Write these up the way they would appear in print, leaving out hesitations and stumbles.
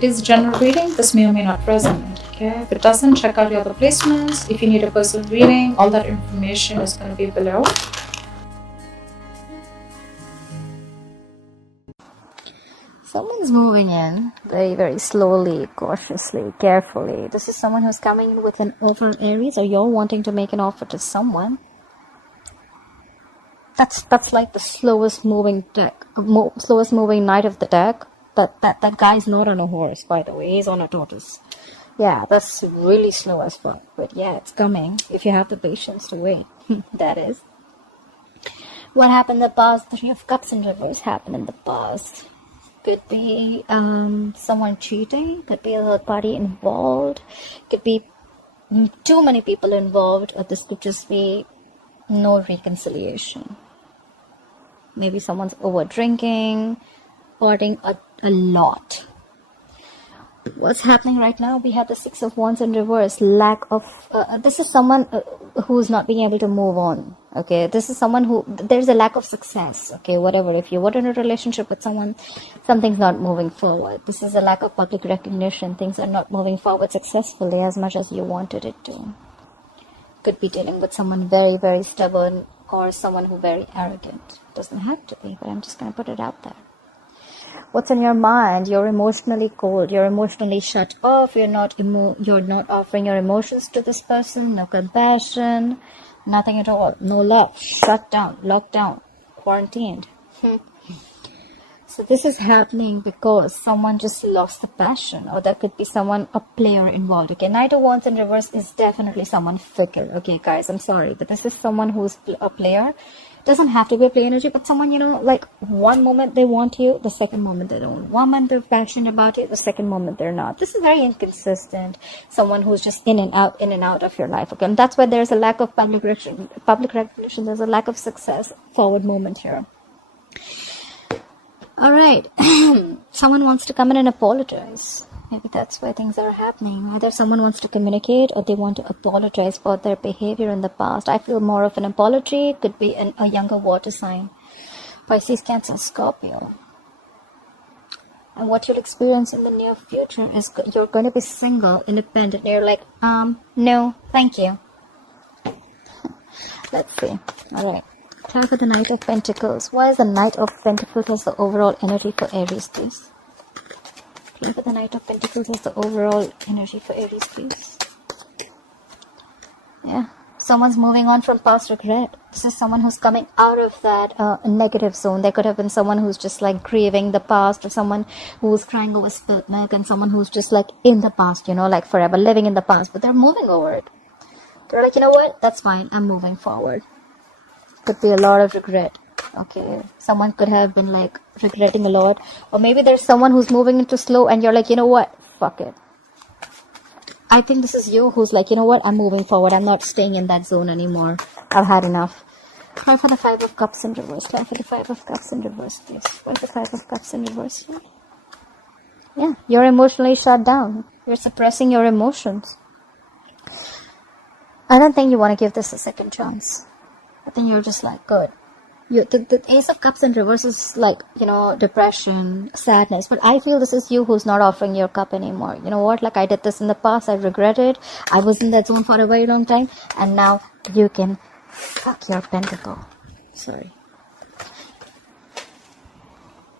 It is general reading. This may or may not resonate. Okay, if it doesn't, check out your other placements. If you need a personal reading, all that information is going to be below. Someone's moving in very, very slowly, cautiously, carefully. This is someone who's coming in with an offer, Aries, or you're wanting to make an offer to someone. That's like the slowest moving deck, slowest moving knight of the deck. That guy's not on a horse, by the way. He's on a tortoise. Yeah, that's really slow as fuck. But yeah, it's coming if you have the patience to wait. That is. What happened in the past? 3 of Cups in reverse happened in the past. Could be someone cheating, could be a third party involved, could be too many people involved, or this could just be no reconciliation. Maybe someone's over drinking, partying a lot. What's happening right now? We have the 6 of Wands in reverse. Lack of this is someone who's not being able to move on. Okay, this is someone who there's a lack of success. Okay, whatever. If you were in a relationship with someone, something's not moving forward. This is a lack of public recognition. Things are not moving forward successfully as much as you wanted it to. Could be dealing with someone very, very stubborn or someone who very arrogant. Doesn't have to be, but I'm just gonna put it out there. What's in your mind? You're emotionally cold. You're emotionally shut off. You're not offering your emotions to this person. No compassion. Nothing at all. No love. Shut down. Locked down. Quarantined. So this is happening because someone just lost the passion, or there could be a player involved. Okay, Knight of Wands in reverse is definitely someone fickle. Okay, guys, I'm sorry, but this is someone who's a player. Doesn't have to be a play energy, but someone, like one moment they want you, the second moment they don't. One moment they're passionate about it, the second moment they're not. This is very inconsistent. Someone who's just in and out of your life. Okay, and that's why there's a lack of public recognition. There's a lack of success. Forward moment here. All right, someone wants to come in and apologize. Maybe that's why things are happening. Either someone wants to communicate or they want to apologize for their behavior in the past. I feel more of an apology. Could be a younger water sign. Pisces, Cancer, Scorpio. And what you'll experience in the near future is you're going to be single, independent. You're like, no, thank you. Let's see. All right. Try for the Knight of Pentacles. Why is the Knight of Pentacles as the overall energy for Aries, please? Try for the Knight of Pentacles as the overall energy for Aries, please. Yeah. Someone's moving on from past regret. This is someone who's coming out of that negative zone. There could have been someone who's just like grieving the past, or someone who's crying over spilled milk, and someone who's just like in the past, like forever living in the past, but they're moving over it. They're like, you know what? That's fine. I'm moving forward. Could be a lot of regret. Okay, someone could have been like regretting a lot, or maybe there's someone who's moving into slow and you're like, you know what, fuck it. I think this is you who's like, you know what, I'm moving forward. I'm not staying in that zone anymore. I've had enough. Try for the 5 of Cups in reverse. Try for the 5 of Cups in reverse, please. Try for the 5 of Cups in reverse. Yeah, you're emotionally shut down. You're suppressing your emotions. I don't think you want to give this a second chance. I think you're just like, good. The Ace of Cups in reverse is like, depression, sadness. But I feel this is you who's not offering your cup anymore. You know what? Like, I did this in the past. I regret it. I was in that zone for a very long time. And now you can fuck your pentacle. Sorry.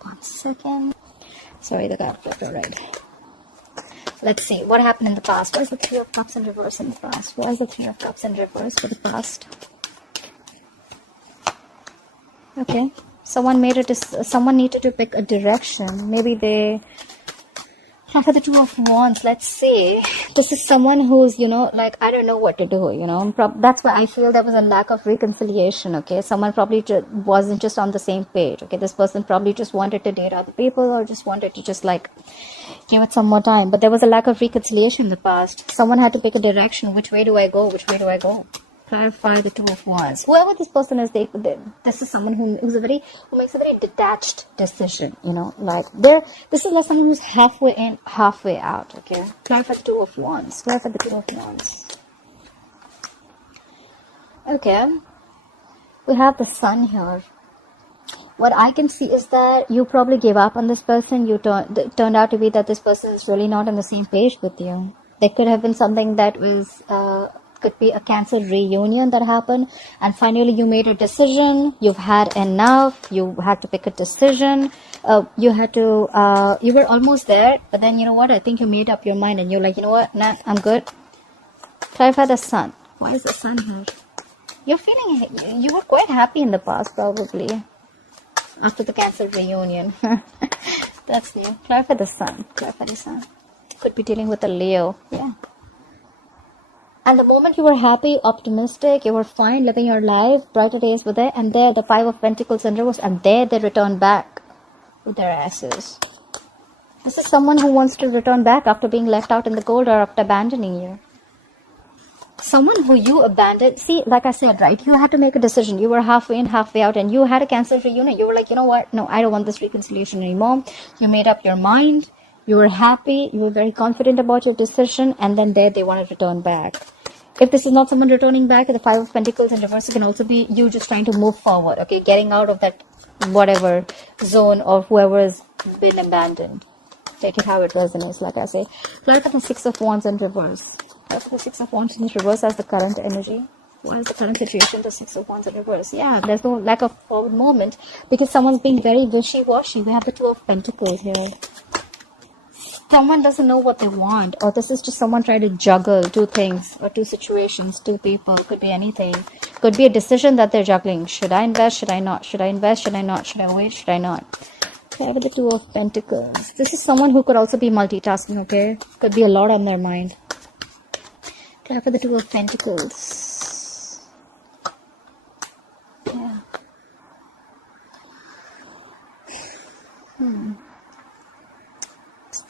1 second. Sorry, the card flipped. Alright. Let's see. What happened in the past? Why is the 3 of Cups in reverse in the past? Why is the 3 of Cups in reverse for the past? Okay, someone needed to pick a direction. Maybe they for the 2 of Wands. Let's see. This is someone who's, like, I don't know what to do, that's why I feel there was a lack of reconciliation. Okay, someone probably wasn't just on the same page. Okay, this person probably just wanted to date other people, or just wanted to just like give it some more time, but there was a lack of reconciliation in the past. Someone had to pick a direction. Which way do I go? Clarify the 2 of Wands. Whoever this person is, this is someone who makes a very detached decision. Like this is like someone who's halfway in, halfway out. Okay, clarify the 2 of Wands. Clarify the 2 of Wands. Okay, we have the Sun here. what I can see is that you probably gave up on this person. It turned out to be that this person is really not on the same page with you. There could have been something that was could be a cancelled reunion that happened, and finally you made a decision. You've had enough. You had to pick a decision. You were almost there, but then you know what? I think you made up your mind, and you're like, you know what? Nah, I'm good. Clarify the sun. Why is the sun here? You're feeling, you were quite happy in the past, probably, after the cancelled reunion. That's new. Clarify the sun. Clarify the sun. Could be dealing with a Leo. Yeah. And the moment you were happy, optimistic, you were fine, living your life, brighter days were there, and there the Five of Pentacles in reverse, and there they return back with their asses. This is someone who wants to return back after being left out in the cold or after abandoning you. Someone who you abandoned. See, like I said, right, you had to make a decision. You were halfway in, halfway out, and you had a cancelled reunion. You were like, you know what? No, I don't want this reconciliation anymore. You made up your mind. You were happy. You were very confident about your decision, and then there they want to return back. If this is not someone returning back, the Five of Pentacles in reverse, it can also be you just trying to move forward, okay? Getting out of that whatever zone of whoever's been abandoned. Take it how it resonates, like I say. Clarify the Six of Wands in reverse. Clarify the Six of Wands in reverse as the current energy. Why is the current situation the Six of Wands in reverse? Yeah, there's no lack of forward movement because someone's being very wishy-washy. We have the Two of Pentacles here. Someone doesn't know what they want, or this is just someone trying to juggle two things or two situations, two people. Could be anything. Could be a decision that they're juggling. Should I invest? Should I not? Should I invest? Should I not? Should I wait? Should I not? Okay, with the Two of Pentacles. This is someone who could also be multitasking, okay? Could be a lot on their mind. Okay, for the Two of Pentacles. Yeah.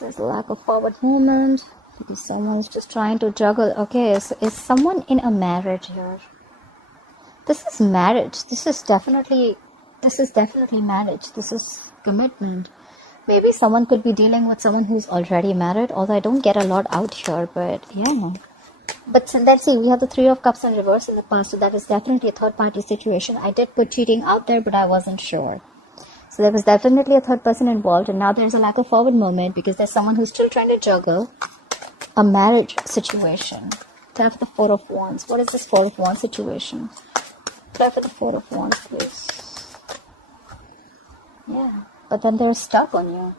There's a lack of forward movement. Maybe someone's just trying to juggle. Okay, so is someone in a marriage here? This is marriage. This is definitely marriage. This is commitment. Maybe someone could be dealing with someone who's already married, although I don't get a lot out here, but yeah. But let's see, we have the Three of Cups in reverse in the past, so that is definitely a third party situation. I did put cheating out there, but I wasn't sure. So there was definitely a third person involved, and now there's a lack of forward movement because there's someone who's still trying to juggle a marriage situation. Tap the Four of Wands. What is this Four of Wands situation? Tap for the Four of Wands, please. Yeah, but then they're stuck on you.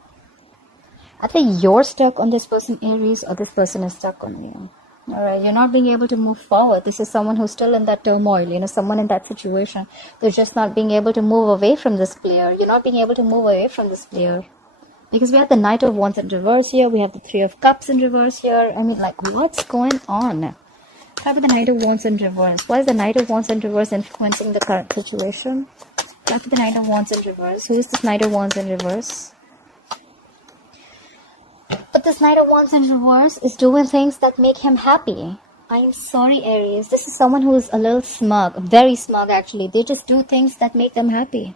I think you're stuck on this person, Aries, or this person is stuck on you. Alright, you're not being able to move forward. This is someone who's still in that turmoil, someone in that situation. They're just not being able to move away from this player. You're not being able to move away from this player. Because we have the Knight of Wands in reverse here. We have the Three of Cups in reverse here. I mean, like, what's going on? How about the Knight of Wands in reverse? Why is the Knight of Wands in reverse influencing the current situation? How about the Knight of Wands in reverse? Who is this Knight of Wands in reverse? But this Knight of Wands in reverse is doing things that make him happy. I am sorry, Aries. This is someone who is a little smug. Very smug, actually. They just do things that make them happy.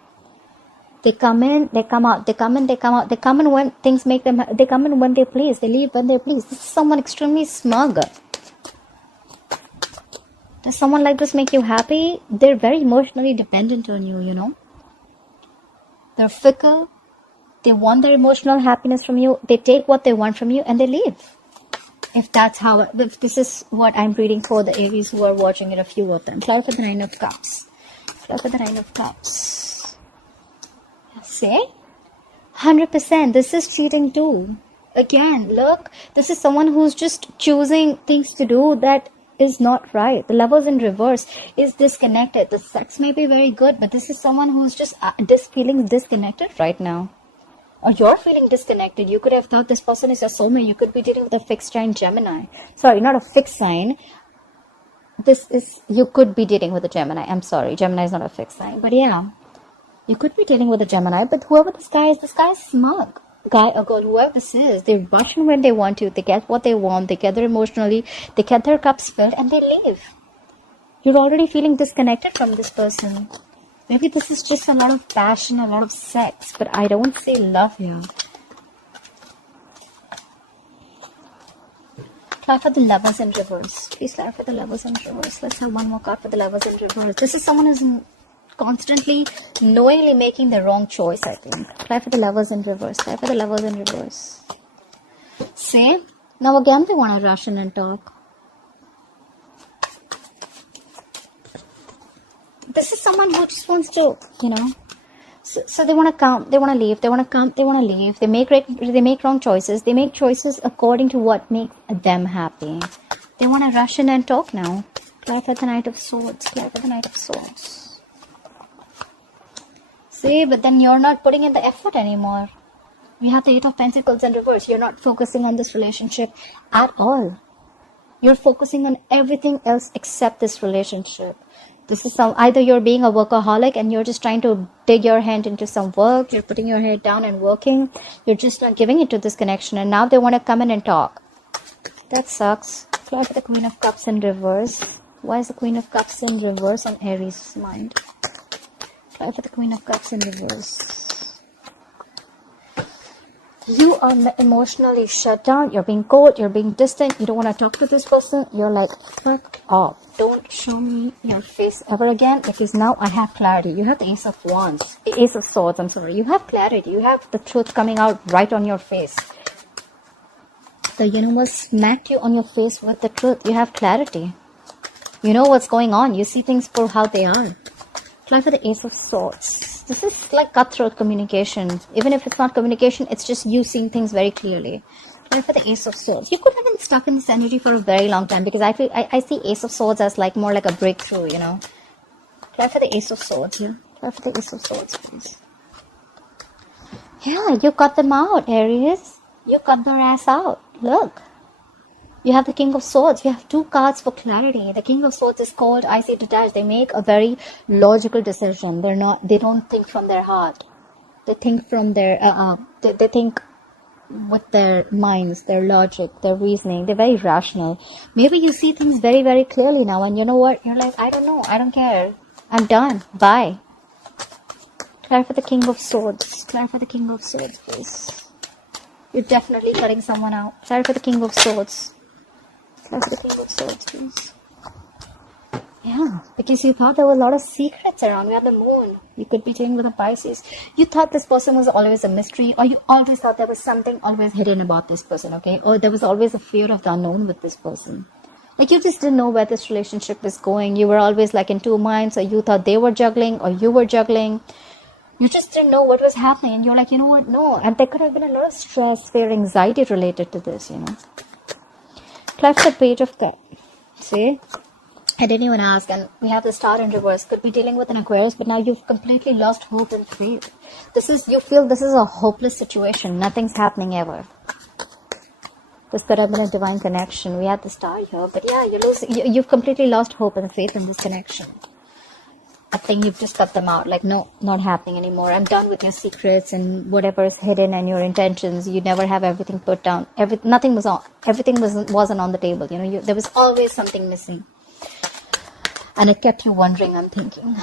They come in, they come out. They come in, they come out. They come in when things make them... They come in when they please. They leave when they please. This is someone extremely smug. Does someone like this make you happy? They're very emotionally dependent on you, They're fickle. They want their emotional happiness from you. They take what they want from you and they leave. If this is what I'm reading for the Aries who are watching it, a few of them. Clarify the Nine of Cups. Clarify the Nine of Cups. See? 100%. This is cheating too. Again, look. This is someone who's just choosing things to do that is not right. The Lovers in reverse is disconnected. The sex may be very good, but this is someone who's just feeling disconnected right now. Or you're feeling disconnected. You could have thought this person is your soulmate. You could be dealing with a fixed sign Gemini. Sorry, not a fixed sign. You could be dealing with a Gemini. I'm sorry, Gemini is not a fixed sign. But yeah, you could be dealing with a Gemini. But whoever this guy is smug. Guy or girl, whoever this is, they rush in when they want to. They get what they want. They gather emotionally. They get their cups filled and they leave. You're already feeling disconnected from this person. Maybe this is just a lot of passion, a lot of sex, but I don't see love here. Clarify the Lovers in reverse. Please clarify the Lovers in reverse. Let's have one more card for the Lovers in reverse. This is someone who's constantly, knowingly making the wrong choice, I think. Try for the Lovers in reverse. Try for the Lovers in reverse. See? Now again they want to rush in and talk. This is someone who just wants to, so they want to come, they want to leave, they want to come, they want to leave. They make wrong choices. They make choices according to what makes them happy. They want to rush in and talk now. Try for the Knight of Swords. Try for the Knight of Swords. See, but then you're not putting in the effort anymore. We have the Eight of Pentacles in reverse. You're not focusing on this relationship at all. You're focusing on everything else except this relationship. This is either you're being a workaholic and you're just trying to dig your hand into some work. You're putting your head down and working. You're just not giving it to this connection. And now they want to come in and talk. That sucks. Try for the Queen of Cups in reverse. Why is the Queen of Cups in reverse on Aries' mind? Try for the Queen of Cups in reverse. You are emotionally shut down. You're being cold. You're being distant. You don't want to talk to this person. You're like, fuck off. Don't show me your face ever again, because now I have clarity. You have the Ace of Wands. Ace of Swords, I'm sorry. You have clarity. You have the truth coming out right on your face. The universe smacked you on your face with the truth. You have clarity. You know what's going on. You see things for how they are. Try for the Ace of Swords. This is like cutthroat communication. Even if it's not communication, it's just you seeing things very clearly. Try for the Ace of Swords. You could have been stuck in this energy for a very long time, because I see Ace of Swords as like more like a breakthrough, Try for the Ace of Swords here. Try for the Ace of Swords, please. Yeah, you cut them out, Aries. You cut their ass out. Look. You have the King of Swords. You have two cards for clarity. The King of Swords is called, I say, detached. They make a very logical decision. They don't think from their heart. They think from their, they think with their minds, their logic, their reasoning. They're very rational. Maybe you see things very, very clearly now, and you know what? You're like, I don't know. I don't care. I'm done. Bye. Try for the King of Swords. Try for the King of Swords, please. You're definitely cutting someone out. Try for the King of Swords. That's the King of Swords, please. Yeah, because you thought there were a lot of secrets around. We have the Moon. You could be dealing with a Pisces. You thought this person was always a mystery, or you always thought there was something always hidden about this person, okay? Or there was always a fear of the unknown with this person. Like, you just didn't know where this relationship was going. You were always like in two minds, or you thought they were juggling, or you were juggling. You just didn't know what was happening. You're like, you know what? No. And there could have been a lot of stress, fear, anxiety related to this, Try for the Page of Cups. See? I didn't even ask, and we have the Star in reverse. Could be dealing with an Aquarius, but now you've completely lost hope and faith. You feel this is a hopeless situation. Nothing's happening ever. This could have been a divine connection. We had the Star here, but yeah, you've completely lost hope and faith in this connection. I think you've just cut them out. Like, no, not happening anymore. I'm done with your secrets and whatever is hidden and your intentions. You never have everything put down. Everything wasn't on the table. There was always something missing, and it kept you wondering. I'm thinking.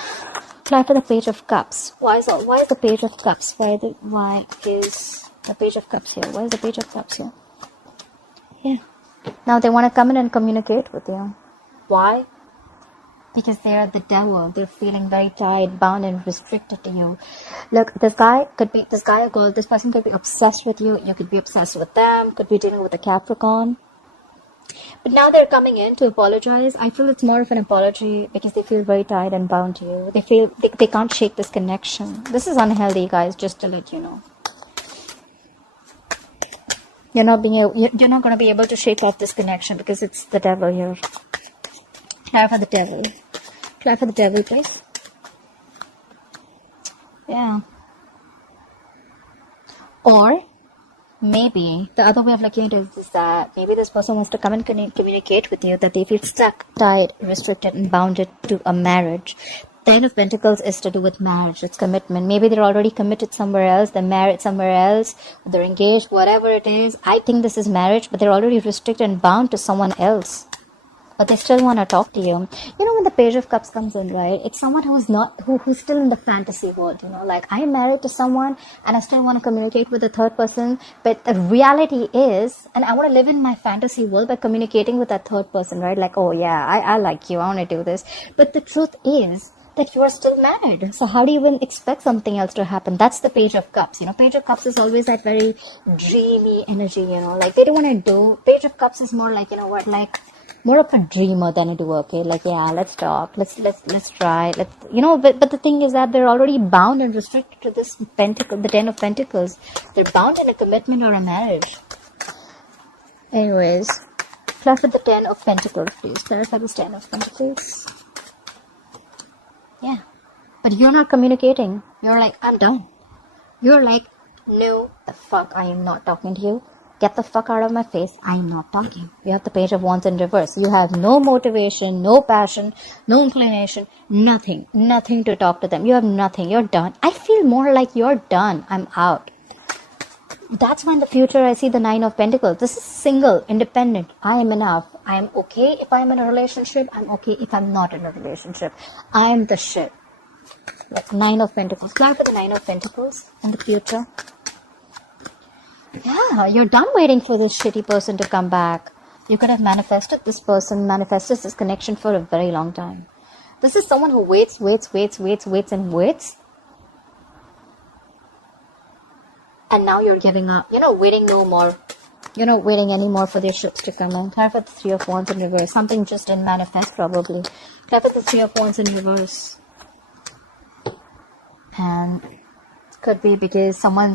Try for the Page of Cups. Why is the Page of Cups? Why is the Page of Cups here? Why is the Page of Cups here? Yeah. Now they want to come in and communicate with you. Why? Because they are the devil. They're feeling very tied, bound, and restricted to you. Look, this guy or girl, this person could be obsessed with you. You could be obsessed with them. Could be dealing with a Capricorn. But now they're coming in to apologize. I feel it's more of an apology because they feel very tied and bound to you. They feel they can't shake this connection. This is unhealthy, guys, just to let you know. You're not going to be able to shake off this connection because it's the devil here. Try for the devil. Try for the devil, please. Yeah. Or maybe the other way of looking at it is that maybe this person wants to come and communicate with you that they feel stuck, tied, restricted, and bounded to a marriage. Ten of Pentacles is to do with marriage. It's commitment. Maybe they're already committed somewhere else. They're married somewhere else. They're engaged, whatever it is. I think this is marriage, but they're already restricted and bound to someone else. But they still want to talk to you. When the Page of Cups comes in, right? It's someone who's still in the fantasy world, like I'm married to someone and I still want to communicate with the third person. But the reality is, and I want to live in my fantasy world by communicating with that third person, right? Like, oh yeah, I like you. I want to do this. But the truth is, that you are still married. So how do you even expect something else to happen? That's the Page of Cups. Page of Cups is always that very dreamy energy, like they don't want to do. Page of Cups is more like, like more of a dreamer than a doer. Okay, like, yeah, let's talk, let's try, but the thing is that they're already bound and restricted to this pentacle, the 10 of Pentacles. They're bound in a commitment or a marriage. Anyways, clarify the 10 of Pentacles, please. Clarify this 10 of Pentacles. Yeah. But you're not communicating. You're like, I'm done. You're like, no, the fuck, I am not talking to you. Get the fuck out of my face. I am not talking. You have the Page of Wands in reverse. You have no motivation, no passion, no inclination, nothing. Nothing to talk to them. You have nothing. You're done. I feel more like you're done. I'm out. That's why in the future I see the 9 of Pentacles. This is single, independent. I am enough. I am okay if I'm in a relationship. I'm okay if I'm not in a relationship. I am the shit. Like 9 of Pentacles. Clarify the 9 of Pentacles in the future. Yeah, you're done waiting for this shitty person to come back. You could have manifested this person, manifested this connection for a very long time. This is someone who waits and waits. And now you're giving up. You're not waiting no more. You're not waiting anymore for their ships to come in. Clarify the 3 of Wands in reverse. Something just didn't manifest probably. Clarify the 3 of Wands in reverse. And could be because someone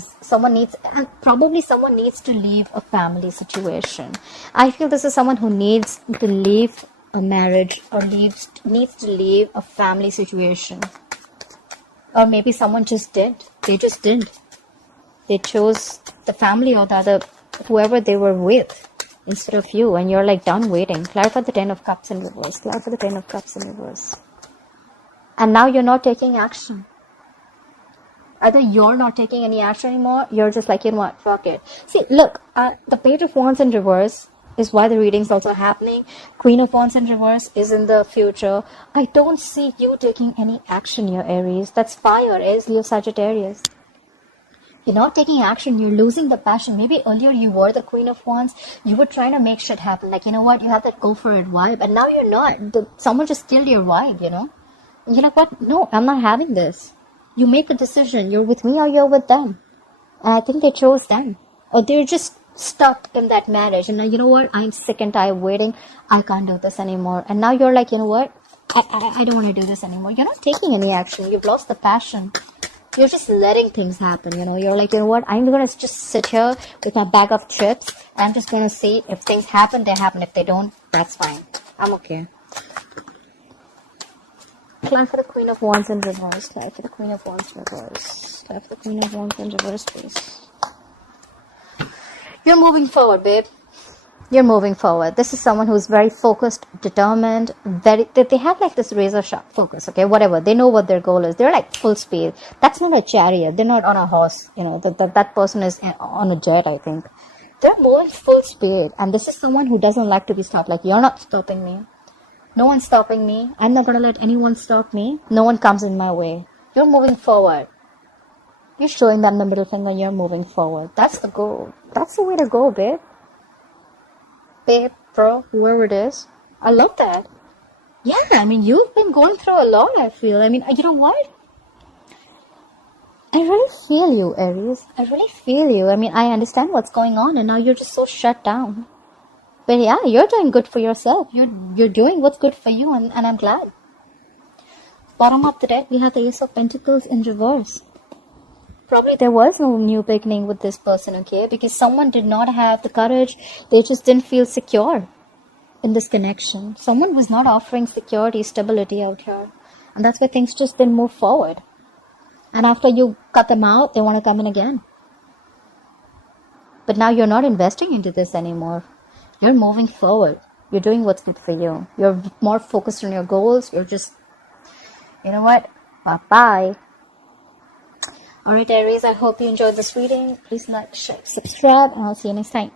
needs, and probably someone needs to leave a family situation. I feel this is someone who needs to leave a marriage or needs to leave a family situation. Or maybe someone just did. They just did. They chose the family or the other, whoever they were with, instead of you, and you're like done waiting. Clarify the 10 of Cups in reverse. Clarify the 10 of Cups in reverse. And now you're not taking action. Either you're not taking any action anymore, you're just like, you know what, fuck it. See, look, the Page of Wands in reverse is why the reading's also happening. Queen of Wands in reverse is in the future. I don't see you taking any action here, Aries. That's fire, Aries, Leo, Sagittarius. You're not taking action. You're losing the passion. Maybe earlier you were the Queen of Wands. You were trying to make shit happen. Like, you know what? You have that go for it vibe. And now you're not. Someone just killed your vibe, And you're like, what? No, I'm not having this. You make a decision. You're with me or you're with them. And I think they chose them. Or they're just stuck in that marriage. And now, you know what? I'm sick and tired of waiting. I can't do this anymore. And now you're like, you know what? I don't want to do this anymore. You're not taking any action. You've lost the passion. You're just letting things happen, You're like, you know what? I'm going to just sit here with my bag of chips. I'm just going to see if things happen, they happen. If they don't, that's fine. I'm okay. Clarify the Queen of Wands in reverse. Clarify the Queen of Wands in reverse. Clarify the Queen of Wands in reverse, please. You're moving forward, babe. You're moving forward. This is someone who's very focused, determined, they have like this razor sharp focus, okay? Whatever. They know what their goal is. They're like full speed. That's not a chariot. They're not on a horse, that person is on a jet, I think. They're moving full speed. And this is someone who doesn't like to be stopped. Like, you're not stopping me. No one's stopping me. I'm not going to let anyone stop me. No one comes in my way. You're moving forward. You're showing them the middle finger. You're moving forward. That's the goal. That's the way to go, babe. Babe, bro, whoever it is. I love that. Yeah, I mean, you've been going through a lot, I feel. I mean, you know what? I really feel you, Aries. I really feel you. I mean, I understand what's going on, and now you're just so shut down. But yeah, you're doing good for yourself. You're doing what's good for you, and I'm glad. Bottom of the deck, we have the Ace of Pentacles in reverse. Probably there was no new beginning with this person, okay? Because someone did not have the courage. They just didn't feel secure in this connection. Someone was not offering security, stability out here. And that's why things just didn't move forward. And after you cut them out, they want to come in again. But now you're not investing into this anymore. You're moving forward. You're doing what's good for you. You're more focused on your goals. You're just, you know what? Bye-bye. Alright, Aries, I hope you enjoyed this reading. Please like, share, subscribe, and I'll see you next time.